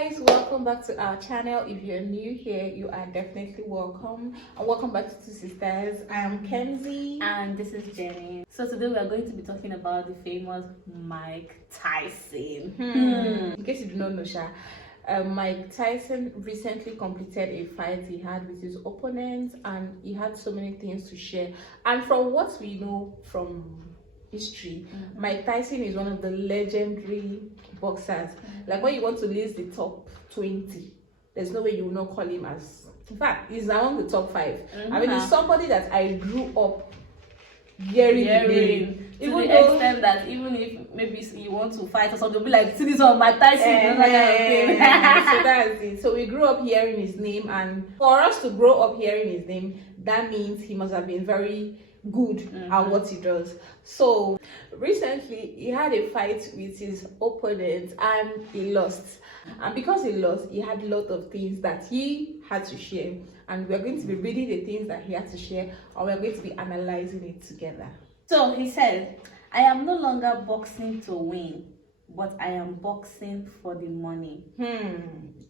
guys, welcome back to our channel. If you're new here, you are definitely welcome, and welcome back to Two Sisters. I am Kenzie and this is Jenny. So today we are going to be talking about the famous Mike Tyson. In case you do not know, Mike Tyson recently completed a fight he had with his opponent, and he had so many things to share. And from what we know from history, Mike Tyson is one of the legendary boxers. Like when you want to list the top 20, there's no way you will not call him as. In fact, he's among the top 5. I mean, he's somebody that I grew up hearing the name. To the extent that even if maybe you want to fight or something, they'll be like, see this one, Mike Tyson. So that's it. So we grew up hearing his name, and for us to grow up hearing his name, that means he must have been very good at what he does. So recently he had a fight with his opponent and he lost, and because he lost, he had a lot of things that he had to share, and we're going to be reading the things that he had to share, and we're going to be analyzing it together. So he said, I am no longer boxing to win, but I am boxing for the money.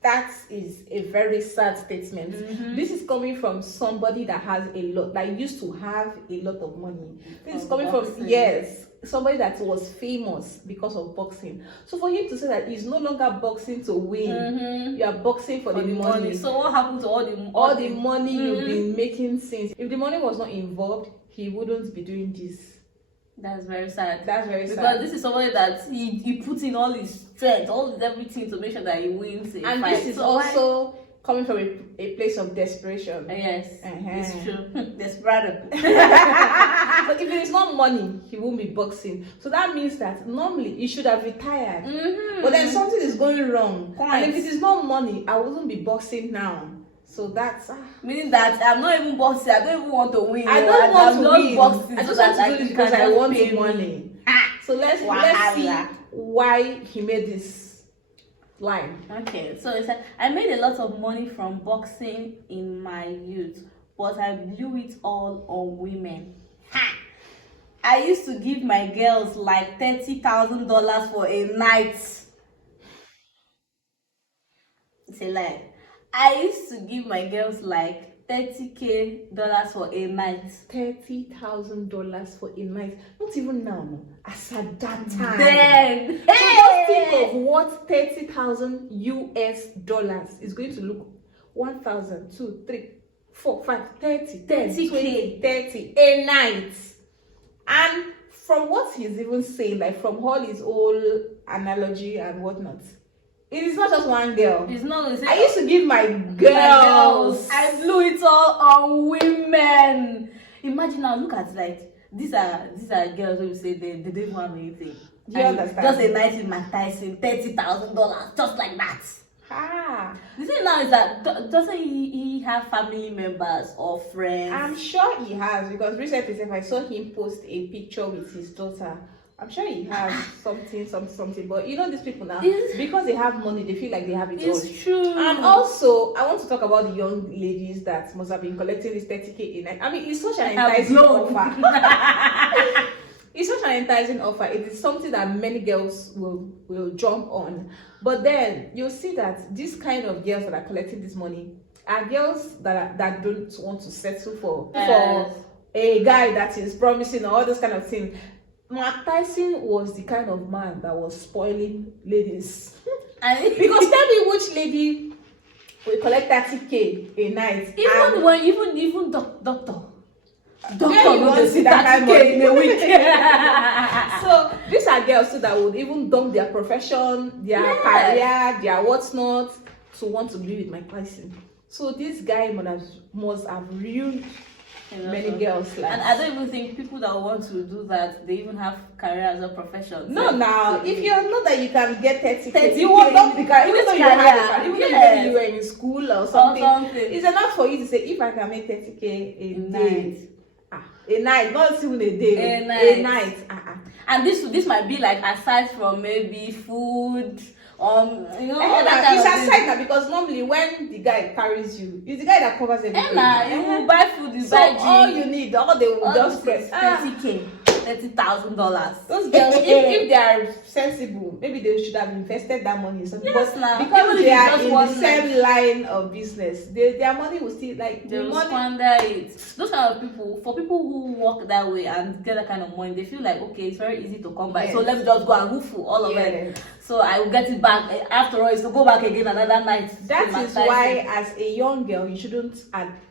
That is a very sad statement. This is coming from somebody that has a lot, that used to have a lot of money. This is coming from, yes, somebody that was famous because of boxing. So for him to say that he's no longer boxing to win, you are boxing for the money. So what happened to all the money you've been making since? If the money was not involved, he wouldn't be doing this. That's very sad. That's very sad. Because this is somebody that he puts in all his strength, all his everything to make sure that he wins a and fight. This is also coming from a place of desperation. Yes, it's true. Desperado. But if it is not money, he won't be boxing. So that means that normally he should have retired. But then something is going wrong. And if it is not money, I wouldn't be boxing now. So that's meaning that I'm not even boxing. I don't even want to win. I don't want to win. Boxing I just so want to do this because I want money. So let's see why he made this line. Okay, so it said, I made a lot of money from boxing in my youth, but I blew it all on women. I used to give my girls like $30,000 for a night. It's a lie. I used to give my girls like $30,000 for a night. $30,000 for a night. Not even now, no. As at that time. Then, so just think of what 30,000 US dollars is going to look. 1,000, 2, 3, 4, 5, 30, 10, 20, 30 a night. And from what he's even saying, like from all his whole analogy and whatnot, it is not just one girl. It's not. I used to give my girls. I blew it all on women. Imagine now. Look at like these are girls who say they don't even have anything. Do you understand? Just a night in Mike Tyson, $30,000, just like that. The thing now is that doesn't he have family members or friends? I'm sure he has, because recently I saw him post a picture with his daughter. I'm sure he has something, but you know these people now, because they have money, they feel like they have it all. It's true. And also, I want to talk about the young ladies that must have been collecting this 30K a night. I mean, it's such an enticing offer. It's such an enticing offer. It is something that many girls will jump on. But then you'll see that these kind of girls that are collecting this money are girls that don't want to settle for a guy that is promising or all those kind of things. Mike Tyson was the kind of man that was spoiling ladies. Because tell me which lady will collect 30K a night. Even doctor knows see that 30K in a week. So these are girls too that would even dump their profession, their career, their whatnot to want to be with Mike Tyson. So this guy must have ruined many girls' lives. And I don't even think people that want to do that, they even have career as a profession. No, now if you know that you can get 30K, you will not be even though you had a career, even though you were in school or something. It's enough for you to say, if I can make 30K a night, not even a day, a night. And this might be like aside from maybe food. It's aside now, because normally when the guy carries you, it's the guy that covers everything. You buy food, you buy gym. All you need, all they will just press 30K. $30,000. Those girls, if they are sensible, maybe they should have invested that money in something. Yes, But now. because Even they if it's are just in one the same line of business, their money will still like They the will money. squander it. Those kind of people, for people who work that way and get that kind of money, they feel like, okay, it's very easy to come by. So Yes. let me just go and hoofle all of it. Yes. So I will get it back. After all, it's to go back again another night. That to is Tyson. why, as a young girl, you shouldn't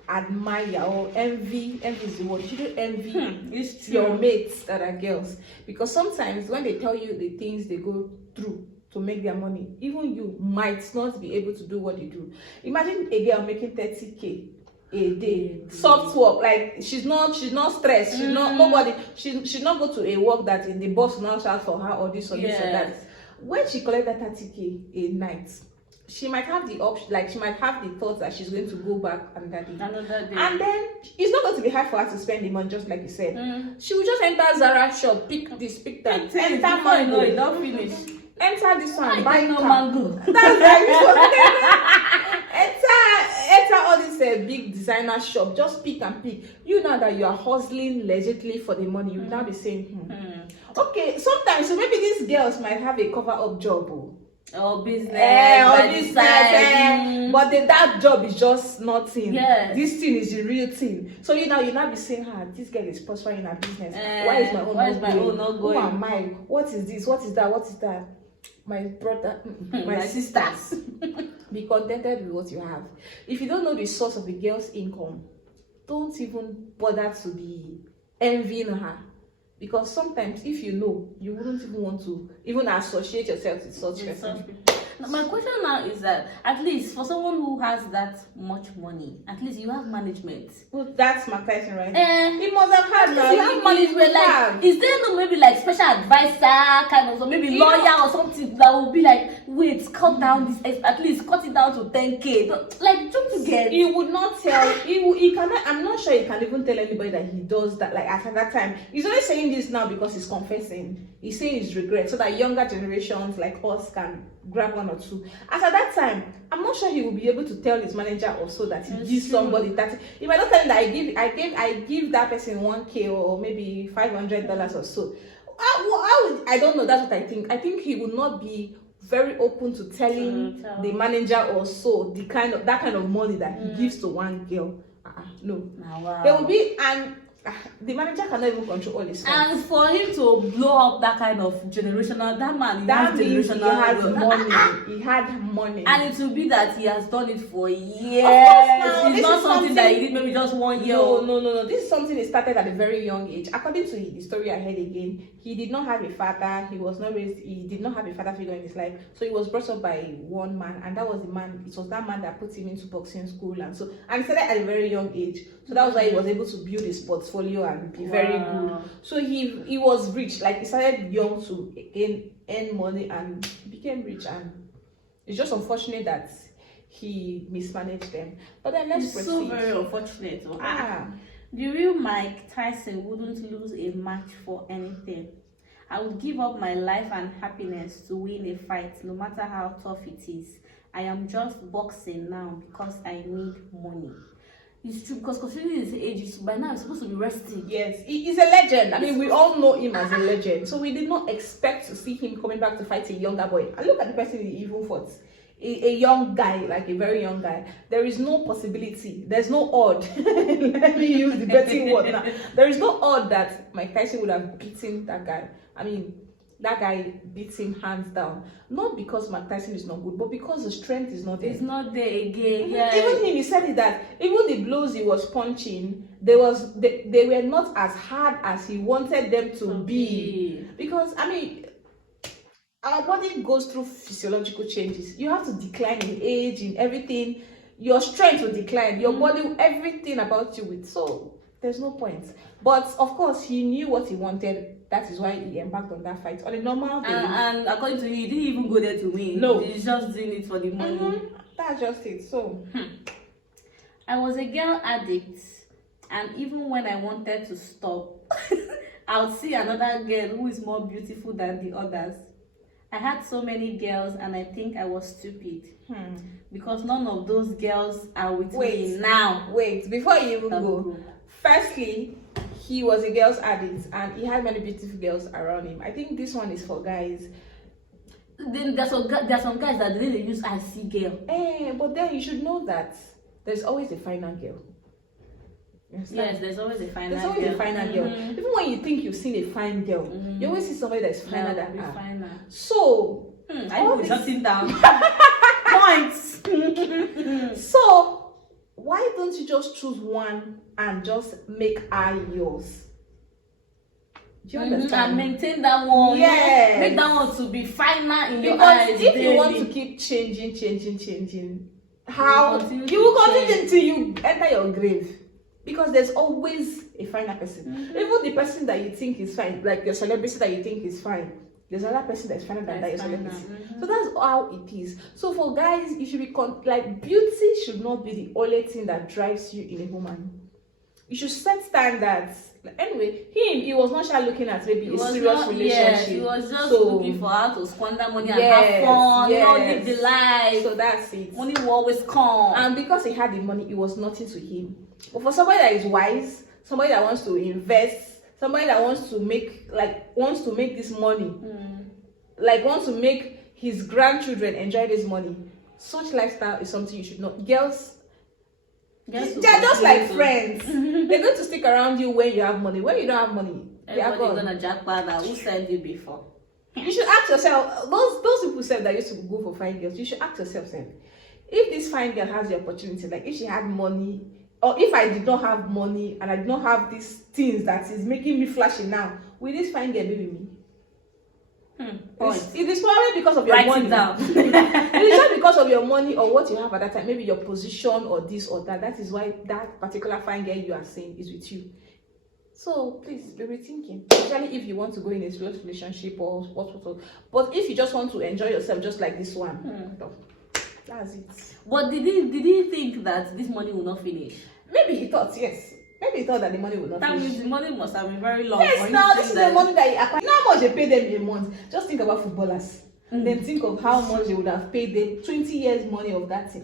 admire or envy. Envy is the word. You shouldn't envy It's true. your mates that are girls, because sometimes when they tell you the things they go through to make their money, even you might not be able to do what you do. Imagine a girl making 30K a day, soft work, like she's not stressed, she's not nobody, she's not go to a work that in the boss now shout for her or this or this or that. When she collect that 30K a night, she might have the option, like she might have the thought that she's going to go back another day. And then it's not going to be hard for her to spend the money, just like you said. She will just enter Zara shop, pick this, pick that, enter mango, it don't finish. enter this one, buy no car. mango. That's like enter all this big designer shop, just pick and pick. You know that you are hustling legitly for the money. You will now be saying, okay, sometimes, so maybe these girls might have a cover-up job. Or business, but that job is just nothing. Yes. This thing is the real thing. So you now be saying, this girl is prospering in her business. Why is my own not going? Who am I? What is this? What is that? What is that? My brother, my sisters. Be contented with what you have. If you don't know the source of the girl's income, don't even bother to be envying her. Because sometimes, if you know, you wouldn't even want to even associate yourself with such person. Now, my question now is that, at least for someone who has that much money, at least you have management. Well, that's my question, right? He must have had now. You have management. Like, is there no maybe like special advisor kind of, or maybe lawyer or something that will be like, wait, cut down this, at least cut it down to 10K. Like, don't you get? He would not tell. He cannot. I'm not sure he can even tell anybody that he does that. Like at that time, he's only saying this now because he's confessing. He's saying his regret, so that younger generations like us can grab one or two. As at that time, I'm not sure he will be able to tell his manager also that he gives somebody that. He might not tell him that I give that person 1K or maybe $500 or so. I don't know. That's what I think. I think he would not be very open to telling the manager or so that kind of money that he gives to one girl. No. Wow. There will be the manager cannot even control all his funds. And for him to blow up that kind of generational, that man, that means generational, he has money. He had money, and it will be that he has done it for years. It's not something that he did maybe just 1 year. No. This is something he started at a very young age. According to the story I heard again, he did not have a father. He was not raised. He did not have a father figure in his life. So he was brought up by one man, and that was the man. It was that man that put him into boxing school, and he started at a very young age. So that was why he was able to build his portfolio and be very good. So he was rich. Like he started young to earn money and became rich. And it's just unfortunate that he mismanaged them. But then let's proceed. So very unfortunate. The real Mike Tyson wouldn't lose a match for anything. I would give up my life and happiness to win a fight, no matter how tough it is. I am just boxing now because I need money. It's true, because considering his age, by now he's supposed to be resting. Yes, he's a legend. I mean, we all know him as a legend. So we did not expect to see him coming back to fight a younger boy. And look at the person he even fought. A young guy, like a very young guy. There is no possibility. There's no odd. Let me use the betting word now. There is no odd that Mike Tyson would have beaten that guy. I mean, that guy beats him hands down. Not because Mike Tyson is not good, but because the strength is not there. It's not there again. Even him, he said it that even the blows he was punching, they were not as hard as he wanted them to be. Because, I mean, our body goes through physiological changes. You have to decline in age, in everything. Your strength will decline. Your body, everything about you will. So, there's no point. But, of course, he knew what he wanted. That is why he embarked on that fight on a normal day. And according to him, he didn't even go there to win. No. He's just doing it for the money. That's just it. So, I was a girl addict, and even when I wanted to stop, I would see another girl who is more beautiful than the others. I had so many girls, and I think I was stupid. Because none of those girls are with me now. Wait, before you even go, firstly, he was a girl's addict and he had many beautiful girls around him. I think this one is for guys. Then there's some guys that they use I see girl. But then you should know that there's always a final girl. Yes, there's always a final girl. There's always a final girl. Even when you think you've seen a fine girl, you always see somebody that's finer than her. Final. So, I will be shutting down. Points. So, why don't you just choose one and just make her yours? Do you understand? And maintain that one. Yes. Make that one to be final in your Because eyes. if you want to keep changing, how you will continue until you enter your grave. Because there's always a finer person. Even the person that you think is fine, like your celebrity that you think is fine, there's another person that's finer than that your celebrity. So that's how it is. So for guys, you should be like, beauty should not be the only thing that drives you in a woman. You should set standards. Anyway, he was not sure looking at maybe a serious relationship. Yes, he was just looking for how to squander money and have fun, live the life. So that's it. Money will always come. And because he had the money, it was nothing to him. But for somebody that is wise, somebody that wants to invest, somebody that wants to make this money, like wants to make his grandchildren enjoy this money, such lifestyle is something you should not. Girls, they're just like friends. They're going to stick around you when you have money. When you don't have money, they are gone. Everybody's gonna jackpot that. Who sent you before? You should ask yourself, those people said that used to go for fine girls, you should ask yourself, if this fine girl has the opportunity, like if she had money, or if I did not have money and I did not have these things that is making me flashy now, will this fine girl be with me? It is probably because of your money. It is not because of your money or what you have at that time, maybe your position or this or that. That is why that particular fine girl you are saying is with you. So please be rethinking, especially if you want to go in a serious relationship or what. But if you just want to enjoy yourself, just like this one, that's it. But did he think that this money will not finish? Maybe he thought, yes. Maybe he thought that the money would not finish. That means the money must have been very long. Yes, now this is the money that he acquired. You know how much they pay them in a month? Just think about footballers. Then think of how much they would have paid them. 20 years money of that thing.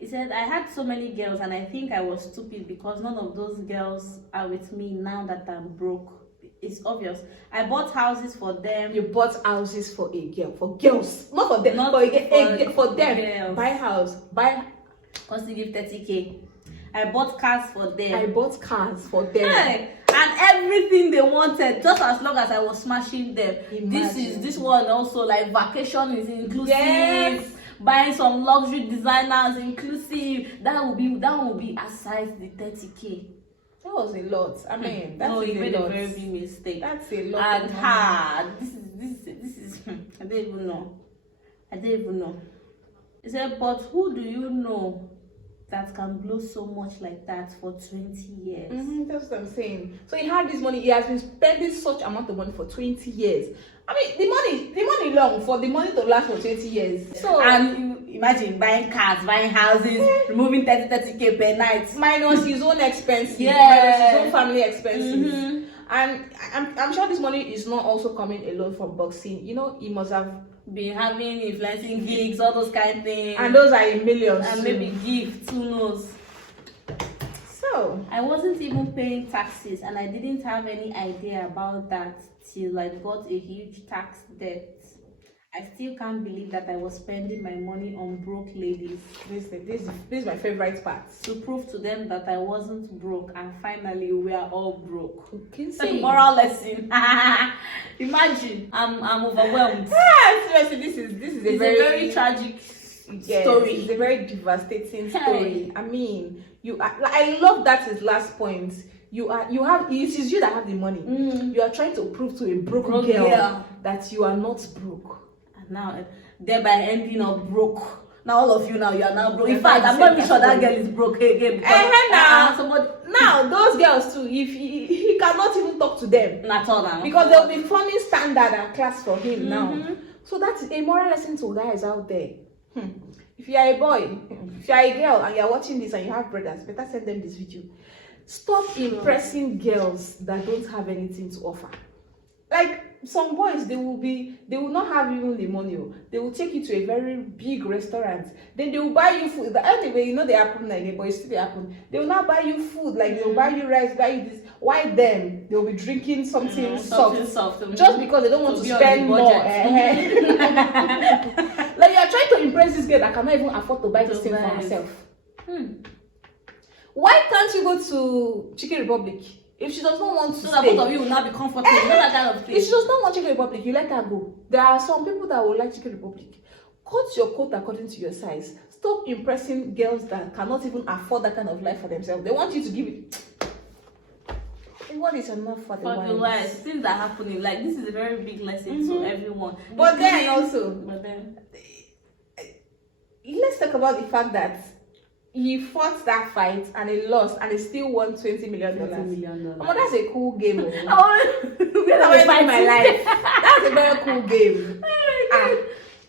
He said, I had so many girls and I think I was stupid because none of those girls are with me now that I'm broke. It's obvious. I bought houses for them. You bought houses for a girl, for girls, not for them, Not for them. girls. Buy house, buy. Because they give 30K. I bought cars for them. I bought cars for them. Hey, and everything they wanted, just as long as I was smashing them. Imagine. This one also, like vacation is inclusive. Yes. Buying some luxury designers inclusive. That will be aside the 30K. That was a lot. I mean, that's he made a a very big mistake. That's a lot. And this is I don't even know. He said, but who do you know that can blow so much like that for 20 years? That's what I'm saying. So he had this money. He has been spending such amount of money for 20 years. I mean, the money long for the money to last for 20 years. So and you imagine buying cars, buying houses, removing 30K per night, minus his own expenses, yeah, minus his own family expenses. And I'm sure this money is not also coming alone from boxing. You know, he must have been having influencing gigs, all those kind of things, and those are in millions. And maybe gifts, who knows. So I wasn't even paying taxes and I didn't have any idea about that till I got a huge tax debt. I still can't believe that I was spending my money on broke ladies. This is my favorite part. To prove to them that I wasn't broke, and finally we are all broke. It's a moral lesson. Imagine, I'm overwhelmed. Seriously, this is a very tragic story. It's a very devastating story. I mean, I love that his last point. It is you that have the money. You are trying to prove to a broke girl that you are not broke. Now, thereby ending up broke. Now all of you now, you are now broke. In fact, I'm not sure that girl is broke again. Now those girls too, if he cannot even talk to them. Not all now. Because they'll be forming standard and class for him now. So that's a moral lesson to guys out there. If you are a boy, if you are a girl and you are watching this and you have brothers, better send them this video. Stop impressing girls that don't have anything to offer. Like, some boys, they will not have even the money. Oh. They will take you to a very big restaurant. Then they will buy you food. Anyway, you know they happen like but it still they happen. They will not buy you food, like they will buy you rice, buy you this. Why them? They will be drinking something soft. Just because they don't want to spend more. Like you are trying to impress this girl that cannot even afford to buy this thing for herself. Why can't you go to Chicken Republic? If she does not want to so stay, that both of you will not be comfortable. Not that kind of place. If she does not want Chicken Republic, you let her go. There are some people that will like Chicken Republic. Cut your coat according to your size. Stop impressing girls that cannot even afford that kind of life for themselves. They want you to give it. What is enough for the wise? Things that are happening, like this is a very big lesson to everyone. But then let's talk about the fact that he fought that fight and he lost and he still won $20 million. That's a cool game. That's my life. That's a very cool game.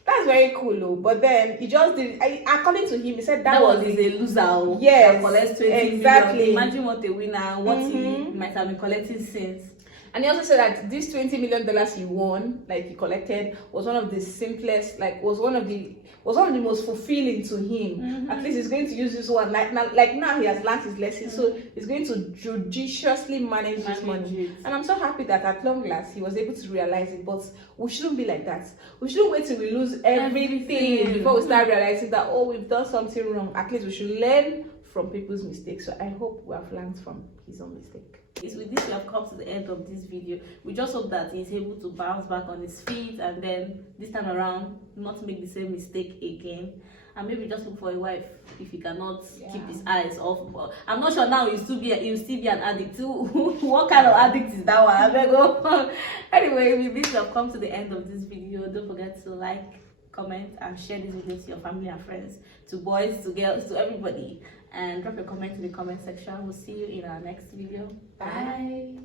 That's very cool, though. But then he just did. According to him, he said that was a loser. Yes, that collects 20 exactly. million. Imagine what a winner, what he might have been collecting since. And he also said that this $20 million he won, like he collected, was one of the simplest, like was one of the most fulfilling to him. At least he's going to use this one. Like now he has learned his lesson, so he's going to judiciously manage this money. And I'm so happy that at long last he was able to realize it. But we shouldn't be like that. We shouldn't wait till we lose everything before we start realizing that we've done something wrong. At least we should learn from people's mistakes. So I hope we have learned from his own mistake. With this, we have come to the end of this video. We just hope that he's able to bounce back on his feet and then this time around not make the same mistake again, and maybe just look for a wife if he cannot keep his eyes off. But I'm not sure now he'll still be an addict. What kind of addict is that one? I beg you. Anyway, with this, we have come to the end of this video. Don't forget to like, comment and share this video to your family and friends, to boys, to girls, to everybody, and drop your comment in the comment section. We'll see you in our next video. Bye.